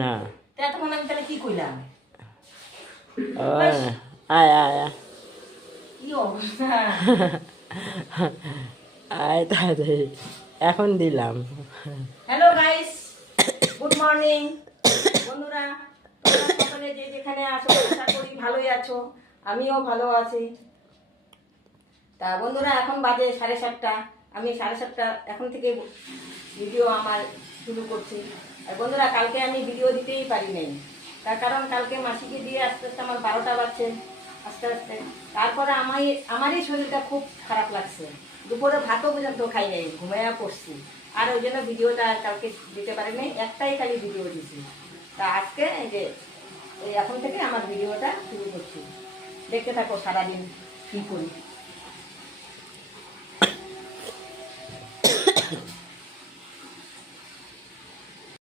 না তা তখন আমি তাহলে কি কইলাম? ও আয় আয় আয় কি অবস্থা! আয় তাড়াতাড়ি এখন দিলাম। হ্যালো গাইস, গুড মর্নিং বন্ধুরা। তোমরা সকলে যে যেখানে আছো আশা করি ভালোই আছো, আমিও ভালো আছি। তা বন্ধুরা এখন বাজে 7:30। আমি 7:30 এখন থেকে ভিডিও আমার শুরু করছি। আর বন্ধুরা কালকে আমি ভিডিও দিতেই পারি নাই, তার কারণ কালকে মাসিকে দিয়ে আস্তে আস্তে আমার 12টা বাজছে আস্তে আস্তে। তারপরে আমারই শরীরটা খুব খারাপ লাগছে, দুপুরে ভাতও পর্যন্ত খাই নাই, ঘুমাইয়া পড়ছি। আর ওই জন্য ভিডিওটা কালকে দিতে পারি নাই, একটাই খালি ভিডিও দিছি। তা আজকে এই যে এই এখন থেকে আমার ভিডিওটা শুরু করছি, দেখতে থাকো সারাদিন কী করি।